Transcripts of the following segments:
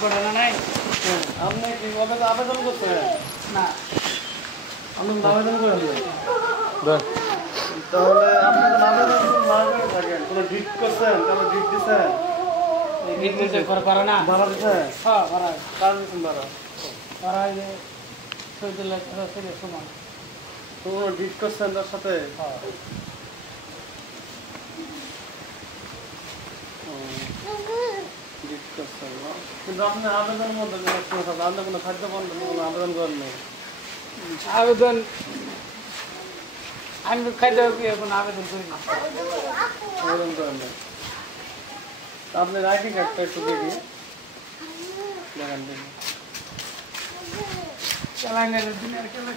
ঘটনা নাই আপনি কি আবেদন করছেন? না আপনি আবেদন করেন তাহলে আপনি আবেদন না করে থাকেন কোনো ডিট করছেন কোনো ডিট দিচ্ছেন গিট দিতে পারে না ভাড়া দিচ্ছেন হ্যাঁ ভাড়া কার দিচ্ছেন ভাড়া ভাড়া যে 14 লাখ টাকা সমান তো কোনো ডিট করছেন তার সাথে হ্যাঁ ডিট করছেন না? কিন্তু আপনি আবেদনের মধ্যে আপনি কোনো খাদ্য বন্ধ কোনো আবেদন করেন নাই আবেদন আমি খাদ্য এখন আবেদন করি না আবেদন করেন নাই আপনি আইডি কার্ডটা একটু দেখি দেখান দেখি তেলেঙ্গানার দিনের খেলা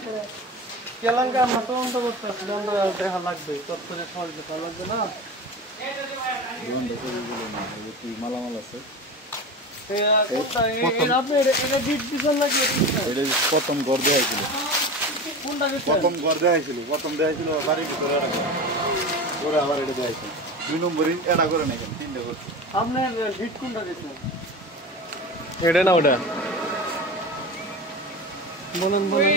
কেলাঙ্কা আমরা তদন্ত করতে আসছি আমরা দেখা লাগবে তৎক্ষণে সহজ দেখা লাগবে না মালামাল আছে আপনি এটা ডিট দিচ্ছেন নাকি এটা প্রথম ঘর দেওয়া হয়েছিল কোনটা দিচ্ছেন প্রথম ঘর দেওয়া হয়েছিল বাড়ির ভিতরে ওরা আবার এটা দেওয়া হয়েছিল 2 নম্বরই এটা করে না এখানে 3টা করছে আপনি ডিট কোনটা দিচ্ছেন এটা না ওটা বলেন ওই বলেন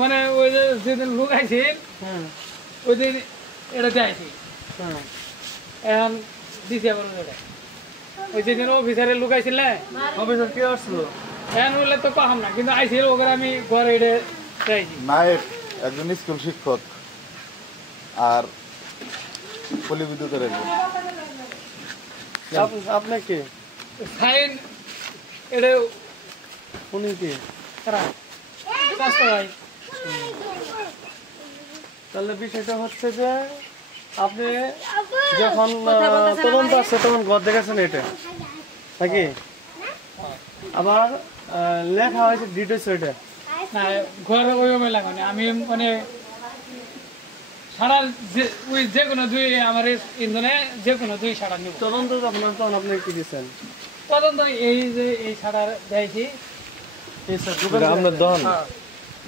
মানে ওই যে যেদিন লোক আইছে হ্যাঁ ওই দিন এটা দেখাইছি হ্যাঁ এখন দিছে আবার ওটা ওই যেদিন অফিসারের লোক আইছিল অফিসার কে আসছিল এখন বললে তো কম না কিন্তু আইছিল ওখানে আমি ঘরে এটা চাইছি নায়ক একজন স্কুল শিক্ষক আর পল্লী বিদ্যুতের একজন আপনি কে ফাইন এটা উনি কে খারাপ কাজটা ভাই তাহলে বিষয়টা হচ্ছে যে আপনি যখন তদন্ত আসছে তখন ঘর দেখেছেন এটা নাকি আবার লেখা হয়েছে ডিটেলস এটা না ঘরে ওই লাগানি আমি মানে সারা ওই যে কোনো দুই আমার ইন্ধনে যে কোনো দুই সারা নিব তদন্ত আপনার তখন আপনি কি দিচ্ছেন তদন্ত এই যে এই সারা দেয়ছি এই স্যার দোকান আপনার দহন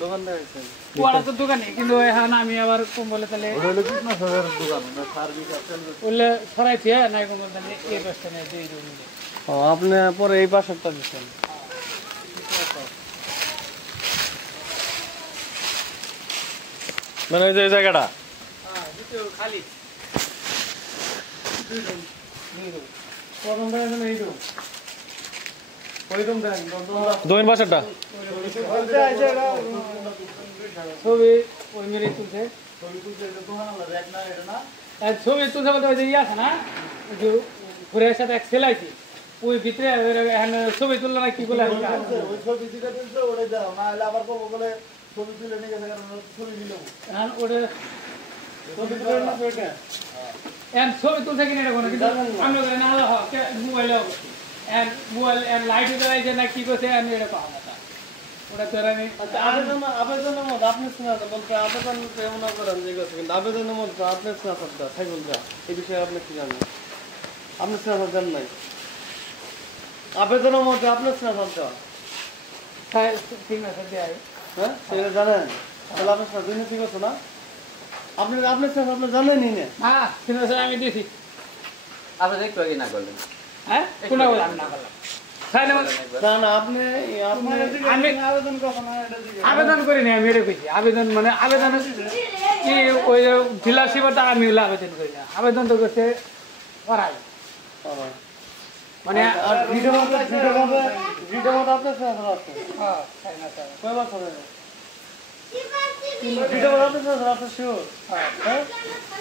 দোকান দেখেছেন ওরা তো দোকানে কিন্তু এখন আমি আবার কম বলে তাহলে ওটা হলো কীটনাশকের দোকান সার্ভিস আছে বললে সরাই থিয়ে নাই কম বলে তাহলে এই ব্যবস্থা নিয়ে দিয়ে দেবো ও আপনি পরে এই পাশেরটা দিচ্ছেন মানে ওই যে এই জায়গাটা খালি প্রথম দেখেছেন এই রুম ওই রুম দেখেন দক্ষিণ পাশেরটা ছবি ওই মেরে তুলছে আর ছবি তুলছে বলতে ওই যে ইয়ে আছে না ওই যে ঘুরে সাথে এক সেলাইছি ওই ভিতরে এখন ছবি তুললো না কি বলে ওই ছবি দিতে দিতে ওটা দাও না হলে আবার কবো বলে ছবি তুলে নিয়ে গেছে কারণ ছবি নিল এখন ওটা ছবি তুলে না ওইটা এখন ছবি তুলছে কিনা এটা কোনো কিন্তু আমরা করে না মোবাইলে মোবাইল লাইট জ্বালাইছে না কি করছে আমি এটা পাবো না ওটা তোর আমি আচ্ছা আবেদনের মধ্যে আপনি শোনা বলতে আবেদন এমন করেন যে কথা কিন্তু আবেদনের মধ্যে আপনি শোনা শব্দ সাইকুল যা এই বিষয়ে আপনি কি জানেন আপনি শোনা শব্দ জানেন নাই আবেদনের মধ্যে আপনার শোনা শব্দ ঠিক আছে দেয় হ্যাঁ সেটা জানেন তাহলে আপনার সাথে দুর্নীতি করছো না আপনি আপনার সাথে আপনি জানেনই না হ্যাঁ ঠিক আছে আমি দিয়েছি আপনি একটু আগে না করলেন হ্যাঁ কোনো বললাম না বললাম না না আপনি আপনি আমি আবেদন করবেন না এটা দিকে আবেদন করিনি আমি এটা কইছি আবেদন মানে আবেদন কি ওই ডিলারশিপটা আমি হলে আবেদন করি না আবেদন তো করছে করাই মানে আর ভিডিও মতো আপনার সাথে আছে হ্যাঁ তাই না স্যার কয় বছর হয়ে ভিডিও মতো আপনার সাথে আছে শিওর হ্যাঁ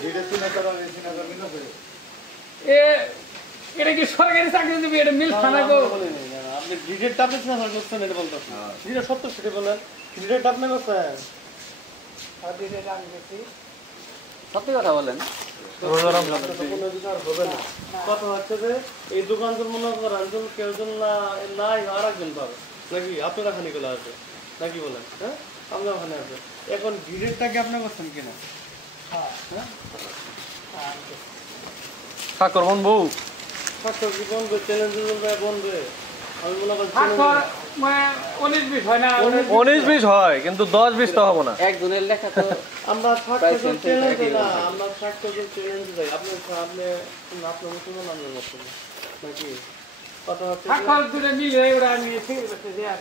যেটা চিনা করা হয়েছে না করবি না করে এ এটা কি সরকারি চাকরি দিবি এটা মিল খানা গো আপনি ডিটেলটা আপনি সাথে করছেন এটা বলতে যেটা সত্য সেটা বলেন ডিটেলটা আপনি করছেন আর দিতে আমি গেছি সত্যি কথা বলেন কোনো বিচার হবে না কথা হচ্ছে যে এই দোকানদার মনে করেন যে কেউ জন নাই আর একজন পাবে নাকি আপনার খানি গুলো আছে নাকি বলেন হ্যাঁ আপনার ওখানে আছে এখন ডিটেলটা কি আপনি করছেন কিনা হ্যাঁ হ্যাঁ ঠাকুর মন বউ স্বাস্থ্য কি বন্ধু চ্যালেঞ্জ বন্ধু আমি মনে করি ঠাকুর মানে 19-20 হয় না 19-20 হয় কিন্তু 10-20 তো হবে না একজনের লেখা তো আমরা স্বাস্থ্য চ্যালেঞ্জ না আমরা স্বাস্থ্য চ্যালেঞ্জ যাই আপনি আপনি আপনার মতো না আপনার মতো নাকি কত হচ্ছে স্বাক্ষর দুটো মিলে ওরা আমি ঠিক আছে যে আর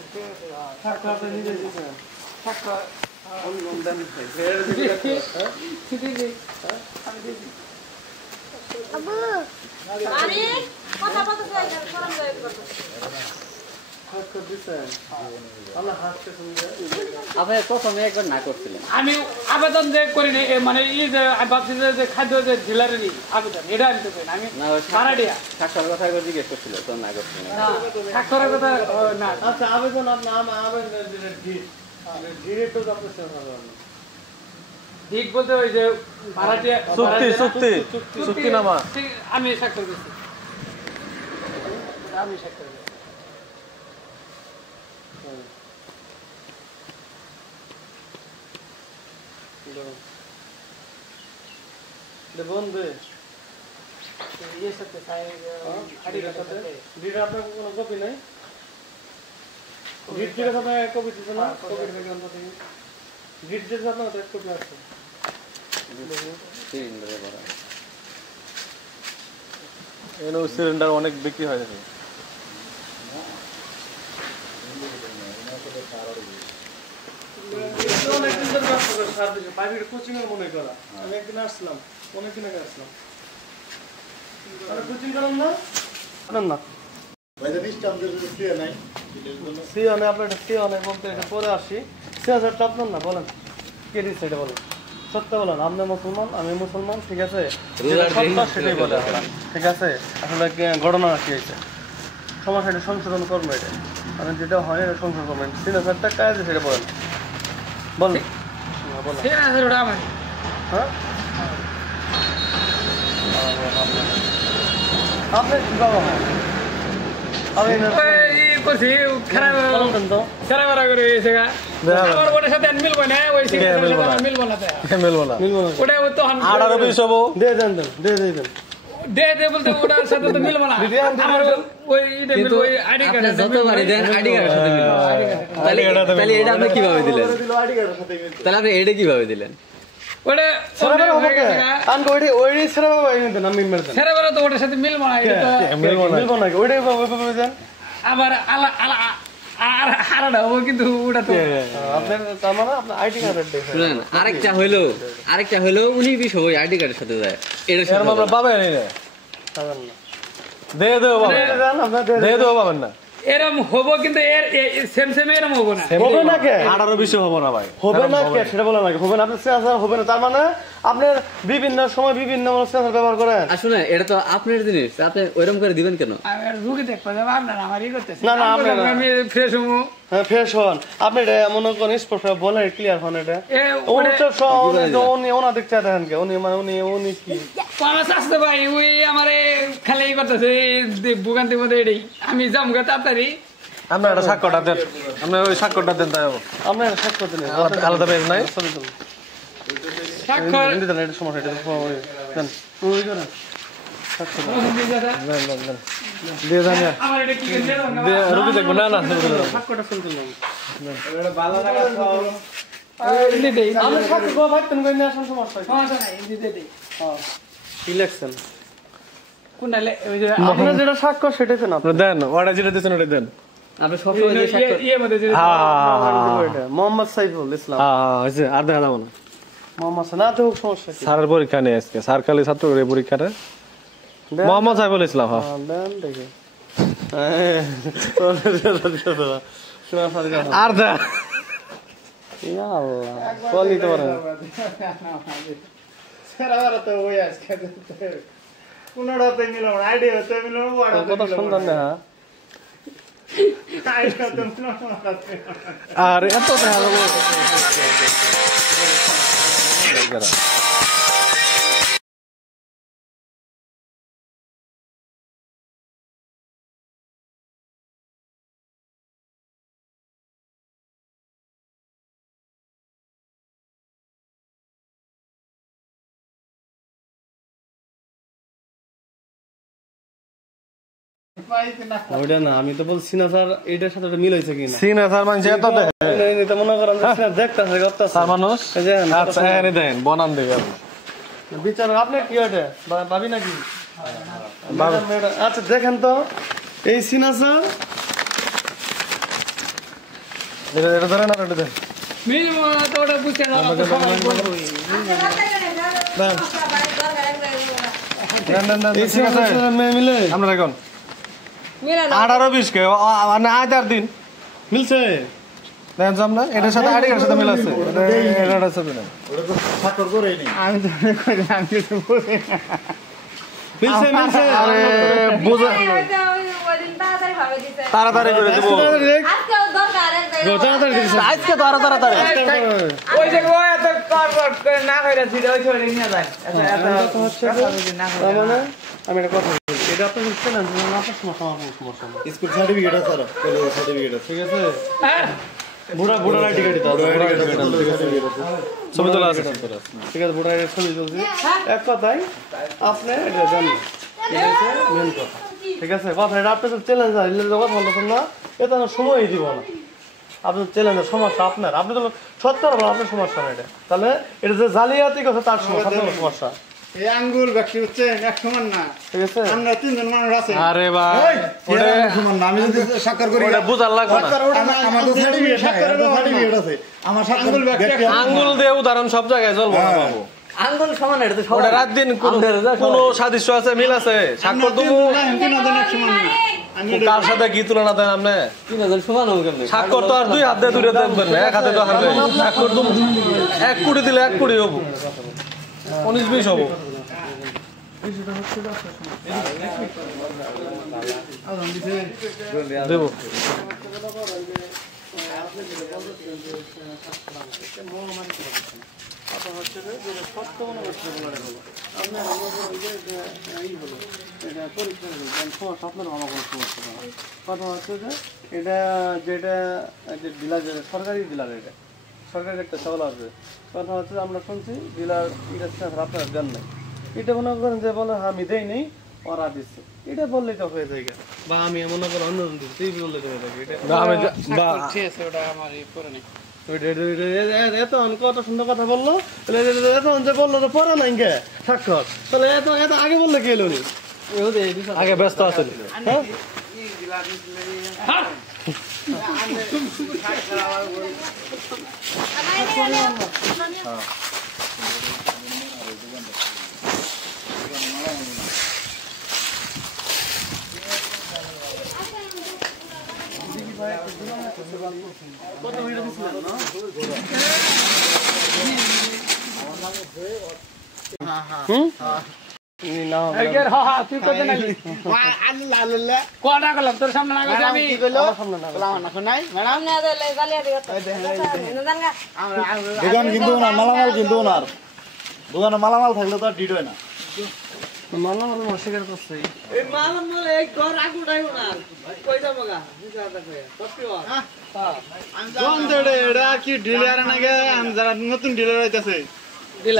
স্বাক্ষর আপনি নিজে দিয়েছেন স্বাক্ষর দেন আমি দিয়েছি স্বাক্ষর দিচ্ছেন আল্লাহ হাসতে শুনবে আপনি প্রথমে একবার না করছিলেন। আমি আবেদন যে করিনি মানে এই যে আমি ভাবছি যে খাদ্য যে ডিলারেরই আবেদন এটা আমি তো করি না আমি না ওই ভাড়াটিয়া স্বাক্ষর কথা একবার জিজ্ঞেস করছিল তো না করছিলেন। না স্বাক্ষরের কথা না আচ্ছা আবেদন আপনার আবেদন ডিরেক্ট তো আপনি শেষ হবে ঠিক বলতে ওই যে ভাড়াটিয়া চুক্তিনামা আমি স্বাক্ষর করছি আমি স্বাক্ষর করছি বন্ধু ইয়ের সাথে আইডির সাথে ডিড আপনার কোনো কপি নাই ডিড যেটা আপনার কপি দিতে না কপি থেকে আমরা দেখি ডিড যেটা আপনার একটা কপি আছে সিলিন্ডারে ভরা। এখানে সিলিন্ডার অনেক বিক্রি হয় নাকি অনেকদিন ধরে ব্যবসা করে সার দিচ্ছে প্রাইভেট কোচিং এর মনে করা আমি একদিন আসলাম অনেকদিন আগে আসলাম কোচিং করেন না আপনার না সিও নেই আপনার এটা সিও নেই বলতে এটা পরে আসি সিয়াসারটা আপনার না বলেন কে দিচ্ছে এটা বলেন সত্য বলেন আপনি মুসলমান আমি মুসলমান ঠিক আছে যেটা সত্য সেটাই বলে আমরা ঠিক আছে আসলে ঘটনা কি হয়েছে সমস্যা এটা সংশোধন করবো এটা আমি যেটা হয় এটা সংশোধন করবেন সিয়াসারটা কাজ সেটা বলেন বলেন বলেন ঠিক আছে ওটা আমার হ্যাঁ আপনি কি বাবা আমি করছি খারাপ খারাপ করে এসে আমার ওটার সাথে মিলবো না ওই সিগারেটের সাথে আমার মিলবো না মিলবো না ওটা তো 18-20 হবো দিয়ে দেন দিয়ে দেন দে বলতে ওটার সাথে তো মিলবো না আমার ওই এটা মিলবো ওই আইডি কার্ড যতবারই দেন আইডি কার্ডের সাথে মিলবে। তাহলে এটা আপনি কিভাবে দিলেন? আইডি কার্ডের সাথে তাহলে আপনি এটা কিভাবে দিলেন? ওটা সেরা হবে কে আনকো ওই সেরা বাবা এই দেন আমি মেরে দেন সেরা বলে তো ওটার সাথে মিলবো না এটা তো মিলবো না ওইটাই বাবা দেন আবার আর হারাটা হবে কিন্তু ওটা তো আপনার তার মানে আপনার আইডি কার্ড দেখেন শুনেন আরেকটা হইলো 19-20 ওই আইডি কার্ডের সাথে যায়। এটার এর সাথে আমরা পাবেন না পাবেন না দিয়ে দেবো পাবেন দেন আপনার দিয়ে দেবো পাবেন না এরম হবো কিন্তু এর সেম এরম হবো না হবে না কে 18-20 হবো না ভাই হবে না কে সেটা বলা লাগে হবে না আপনার সেন্সর হবে না তার মানে আপনার বিভিন্ন সময় বিভিন্ন সেন্সর ব্যবহার করেন আর শুনে এটা তো আপনার জিনিস আপনি ওইরকম করে দিবেন কেন? আমি রুগী দেখবো যাবো আপনার আমারই করতেছে না, আপনার না। আমি ফ্রেশ হবো হ্যাঁ ফ্রেশ হন আপনি এটা মনে করেন স্পষ্ট বলেন ক্লিয়ার হন এটা ওটা উনি ওনা দেখতে দেখেন কে উনি কি আমার আসতে ভাই ওই আমার খালি করতেছে ভোগান্তির মধ্যে এটাই আমি যাম গা তাড়াতাড়ি আপনার একটা স্বাক্ষরটা দেন আপনি ওই স্বাক্ষরটা দেন তাই হবো আপনার সাত করতে নেই আলাদা পেজ নাই স্বাক্ষর এটা সমস্যা এটা দেন ওই করেন স্বাক্ষর দিয়ে দেন আমার এটা কি করে রুগী দেখবো না না স্বাক্ষরটা শুনতে না দেই আপনি স্বাক্ষর গো ভাই তুমি কই না আসেন সমস্যা সমস্যা নাই দিতে দেই ইলেকশন কোনটা ওই যে আপনার যেটা স্বাক্ষর সেটাই তো না আপনি দেন ওটা যেটা দিচ্ছেন ওটা দেন আপনি সবসময় যে স্বাক্ষর ইয়ে মধ্যে যে মোহাম্মদ সাইফুল ইসলাম হয়েছে আর দেখা যাবো না মোহাম্মদ না তো সমস্যা কি স্যারের পরীক্ষা নেই আজকে স্যার খালি ছাত্রদের পরীক্ষাটা মোহাম্মদ সাইফুল ইসলাম হ্যাঁ দেন দেখে আর দা কলি তো পারে কত সুন্দর না আর এত দেখা যাবো ওইটা না আমি তো বলছি না স্যার এটার সাথে ওটা মিল হয়েছে কিনা সিনা স্যার মানুষ এত দেখে তো মনে করেন দেখতেছে স্যার মানুষ আচ্ছা হ্যাঁ দেন বনান দেবে বিচার আপনি কি ওটা ভাবি নাকি আচ্ছা দেখেন তো এই সিনাসার এটা ধরে না এটা দেন মিলবো না তো ওটা বুঝতে না তো সবাই বলবো এই সিনাসার মিলে আমরা এখন মিলা 18-20 কে মানে 8 দিন মিলছে দেন সামনে এটার সাথে আইডি কার্ডের সাথে মিল আছে এটা সাথে না ওটা তো স্বাক্ষর করেই নেই আমি তো আমি তো বলি না মিলছে মিলছে আরে বুঝা তাড়াতাড়ি করে দেব আজকে তো আরো তাড়াতাড়ি ওই যে ওই এত কর করে না কইরা ছিল ওই ছড়ে নিয়ে যায় এত হচ্ছে না তার মানে আমি একটা কথা বলছি এটা আপনার হচ্ছে না যে আপনার সমস্যা আমার সমস্যা না স্কুল সার্টিফিকেট আছে স্যার কলেজ সার্টিফিকেট আছে ঠিক আছে বুড়া বুড়া আইডি কার্ড দিতে হবে ছবি তোলা আছে ঠিক আছে বুড়া আইডি ছবি তুলছি এক কথাই আপনি এটা জানেন ঠিক আছে মেন কথা ঠিক আছে কথা এটা আপনার চ্যালেঞ্জ কথা বলতেছেন না এটা সময়ই দিব না আপনার চ্যালেঞ্জের সমস্যা আপনার আপনি তো সত্তর বলেন আপনার সমস্যা না এটা তাহলে এটা যে জালিয়াতি কথা তার সমস্যা এই আঙ্গুল ব্যক্তি হচ্ছে এক সমান না ঠিক আছে আমরা তিনজন মানুষ আছে আরে ভাই ওটা সমান না আমি যদি স্বাক্ষর করি ওটা বুঝার লাগবে না আমার তো সার্টিফিকেট আছে আমার স্বাক্ষর ব্যক্তি আঙ্গুল দিয়ে উদাহরণ সব জায়গায় চলবো না বাবু আঙ্গুল সমান এটা তো ওটা রাত দিন কোন সাদৃশ্য আছে মিল আছে স্বাক্ষর দেবো এক সমান না কার সাথে কি তুলনা দেন আপনি 3000 সমান হবে কেমনে স্বাক্ষর তো আর 2 হাত দিয়ে দূরে দেখবেন না এক হাতে তো হারবে স্বাক্ষর তো 1 কোটি দিলে 1 কোটি হবো 19-20 হবো দেবো কথা হচ্ছে যে এটা যেটা ডিলার সরকারি ডিলার এটা সরকারি একটা চাউল আসবে কথা হচ্ছে যে আমরা শুনছি ডিলার এটা আপনারা দেন নাই এটা মনে করেন যে বলে আমি দেই নেই ওরা দিচ্ছে এটা বললেই তো হয়ে যায় বা আমি মনে করি অন্য দিচ্ছি বললে তো হয়ে যাবে এটা না আমি ওটা আমার করে নেই এত কত সুন্দর কথা বললো এত যে বললো যে পরে নাই কে স্বাক্ষর তাহলে এত এত আগে বললে কি এলো আগে ব্যস্ত আছেন হ্যাঁ তুই কত নাকি কটা করলাম তোর সামনে না করছি আমি দোকান কিন্তু না মালামাল কিন্তু না দোকানে মালামাল থাকলে তো আর ডিট হয় না মালামাল অস্বীকার করছে এই মাল এই ঘর আগুটাই না কই যাবো গা কোন দেড়ে এটা কি ডিলার নাকি যারা নতুন ডিলার হইতাছে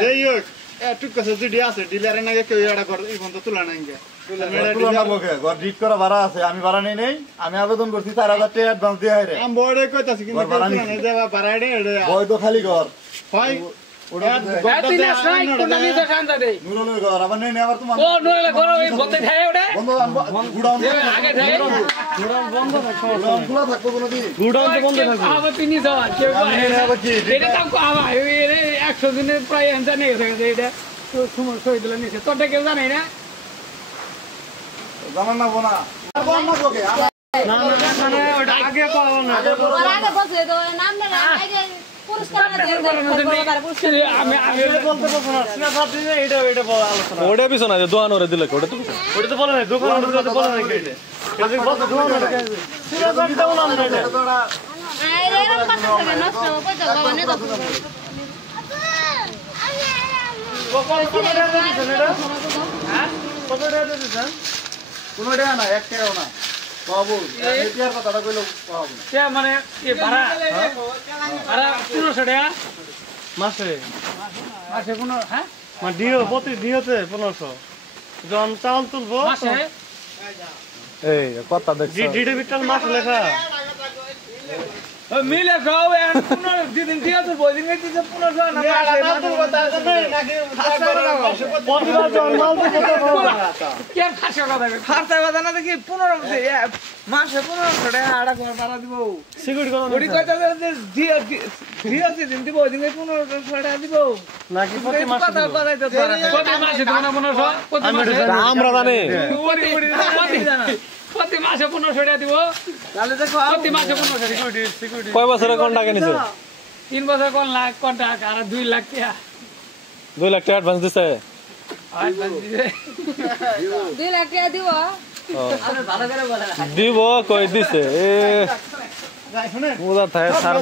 যেই হোক একটু কাছে যদি আছে ডিলার নাকি কেউ এটা করে এই বন্ধ তুলা নাই ঘর ডিট করা ভাড়া আছে আমি ভাড়া নেই নেই আমি আবেদন করছি 4000 টাকা অ্যাডভান্স দিয়ে হাইরে আমি বড় কইতাছি কিন্তু ভাড়া নেই দেবা ভাড়া দে বই তো খালি ঘর হয় ওটা তুই না সাই কোন নিতে শান্তা দে নুরুলের ঘর আবার নেই আবার তোমার ও নুরুলের ঘর ওই বলতে ঠায় ওটা বন্ধ গুড়াউন আগে ঠায় গুড়াউন খোলা থাকবো কোনদিন গুডাউন তো বন্ধ থাকবে আবার তুই নিতে হয় কেউ আবার কি এটা দাম আমার 100 দিনের প্রায় এনটা নিয়ে গেছে এটা তো সময় সই দিলে নিছে তোরটা কেউ জানে না জানান না বোনা না তোকে না না ওটা আগে পাও না আমি বলতে পারবো না সিনাসার দিনে এটা এটা বলা আলোচনা ওটা পিছনে আছে দোকান ওরে দিলে ওটা তো ওটা তো বলে নাই দোকান ওটা তো বলে নাই কেটে এটা বলতে দোকান ওটা কেটে সিনাসার দিতে বলা না কোনটা না এক টাকাও না বাবু এটিআর কথাটা কইলো বাবু মানে ভাড়া ভাড়া 1500 টাকা মাসে মাসে কোনো হ্যাঁ মানে ডিও প্রতি ডিওতে 1500 যখন চাউল তুলবো মাসে এই কথা দেখছ ডিডি বিটাল মাস লেখা মিলে খাও এখন 15 দিন ঠিক আছে বই দিন দিতে 15 না প্রতিবার জন্মাল তো কে ফাঁসে কথা কই ফারতা কথা না দেখি 15 মাসে 15 টাকা আড়া করে বাড়া দিব সিকিউরিটি করো ওডি কইতা যে দিয়াছি দিন দিব দিন 15 টাকা দিব নাকি প্রতি মাসে কথা কথাই তো প্রতি মাসে দেব না 1500 প্রতি মাসে আমরা জানি প্রতি মাসে 1500 টাকা দিব তাহলে দেখো প্রতি মাসে 1500 সিকিউরিটি কয় বছরে কোন টাকা নিছে 3 বছর কোন লাখ কোন টাকা আর 2 লাখ টাকা 2 লাখ টাকা অ্যাডভান্স দিছে আর বাজিছে 2 লাখ টাকা দিব দিব কই দিছে এ বুঝা থাকে স্যার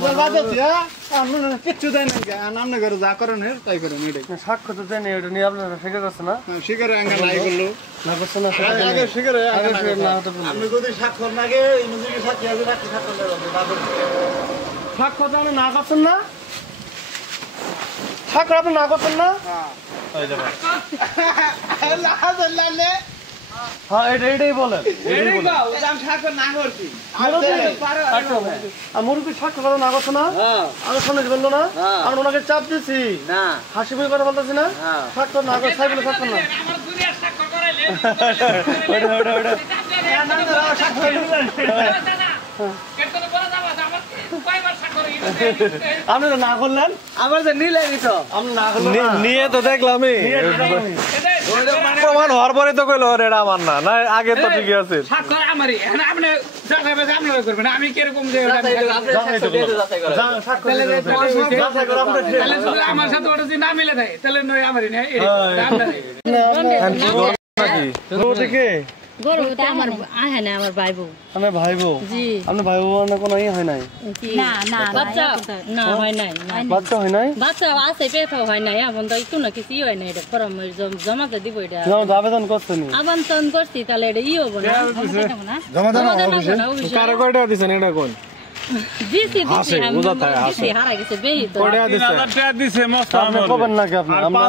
কিচ্ছু দেয় না আমনে করে যা করেন তাই করেন এটাই সাক্ষ্য তো দেন এটা নিয়ে আপনারা স্বীকার করছে না শিকারে আঙ্গা নাই করলো না করছে না আগে শিকারে আগে স্বীকার না হতে পারে আমি যদি স্বাক্ষর নাগে ইমুজি সাথে আগে রাখি স্বাক্ষর দেব সাক্ষ্য তো আপনি না করছেন না সাক্ষ্য আপনি না করছেন না হ্যাঁ এটাই বলেন এডি গাও দাম সাকো না করছি আর মুরুবি সাক্ষ্য কথা না করছে না আমি শুনে বললো না আমি ওনাকে চাপ দিছি না হাসি বই কথা বলতেছি না সাক্ষ্য না করে সাইকেল সাক্ষ্য না আমার দুনিয়ার স্বাক্ষর করাইলে ওটা কেটে তো বলা যাবে আমার কয়বার স্বাক্ষর আপনি তো না করলেন আবার যে নিলে দিছো আপনি না করলেন নিয়ে তো দেখলামই প্রমাণ হওয়ার পরে তো কইলো এটা আমার না না আগে তো ঠিকই আছে স্বাক্ষর আমারই এখন আপনি যাচাই বাছাই আপনারা করবেন আমি কিরকম যে তাহলে যদি আমার সাথে ওটা যদি না মিলে থাকে তাহলে নয় আমারই না নাকি থেকে গরু তো আমার আহে না আমার ভাই বউ আমি ভাই বউ জি আপনি ভাই বউ না কোনো হয় নাই না না বাচ্চা না হয় নাই বাচ্চা হয় নাই বাচ্চা আছে পেট হয় নাই এখন তো একটু না কিছু হয় না এটা ফরম জমাতে দিব এটা আবেদন করছেন আবেদন করছি তাহলে এটা ই হবো না জমা কারে কয়টা দিছেন এটা কোন দিছি আছে, দিছি বুঝা থাকে, আছে। দিছি হারা গেছে বেহি তো কয়টা দিছে আপনি কবেন নাকি আপনি আমরা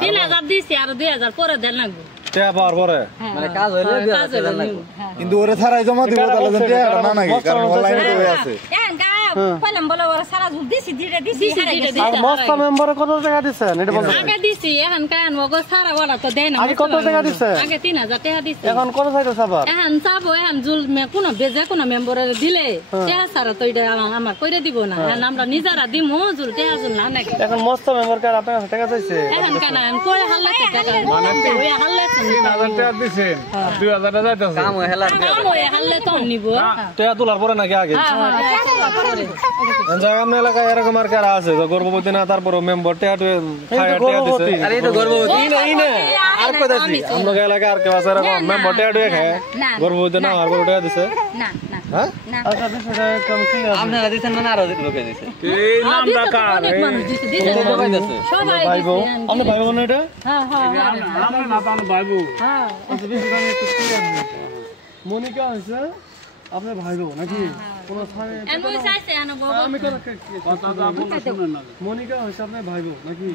3000 দিছি আর 2000 পরে দেন লাগবে টাকা পাওয়ার পরে মানে কাজ হইলে 2000 দেন লাগবে কিন্তু ওরে ছাড়াই জমা দিব তাহলে যেন টাকা না নাকি কারণ অনলাইনে তো হয়ে আছে কইলাম বলে ওরা সারা দিছি দিরে দিছি আর মস্ত মেম্বারে কত টাকা দিছেন এটা বলতে আগে দিছি এখন কান ওগো সারা ওরা তো দেয় না আগে কত টাকা দিছে আগে 3000 টাকা দিছি এখন কত চাইতো সাবা এখন চাবো এখন জুল কোনো বেজে কোনো মেম্বারের দিলে টাকা সারা তো এটা আমার কইরে দিব না এখন আমরা নিজেরা দিমু জুল টাকা জুল না নাকি এখন মস্ত মেম্বার কার আপনার কাছে টাকা চাইছে এখন কেন করে হাল্লাছে টাকা ওই হাল্লাছে 3000 টাকা দিছেন 2000 টাকা যাইতাছে কাম হেলার ওই হাল্লে তো নিব টাকা তোলার পরে নাকি আগে জায়গা আপনার এলাকায় এরকম আর কারা আছে তো গর্ভবতী না তারপর মেম্বার টাকা দিছে আরে এই তো গর্ভবতী আর কোথায় দিছি আমরা এলাকায় আর কেউ আছে এরকম মেম্বার টাকা খায় গর্ভবতী না আর বড় টাকা দিছে না না হ্যাঁ আচ্ছা বিষয়টা একদম কি আছে আপনারা দিছেন না আরো লোকে দিছে এই নামটা কার সবাই ভাই বউ আপনি ভাই বোন এটা হ্যাঁ হ্যাঁ আমরা না পান ভাইবো হ্যাঁ আচ্ছা বিষয়টা আমি একটু ক্লিয়ার মনিকা হইছে আপনার ভাই বউ নাকি কোন স্থানে এমন চাইছে আনো বাবা আমি কথা কথা যা বলতে শুনেন না মনিকা হইছে আপনার ভাই বউ নাকি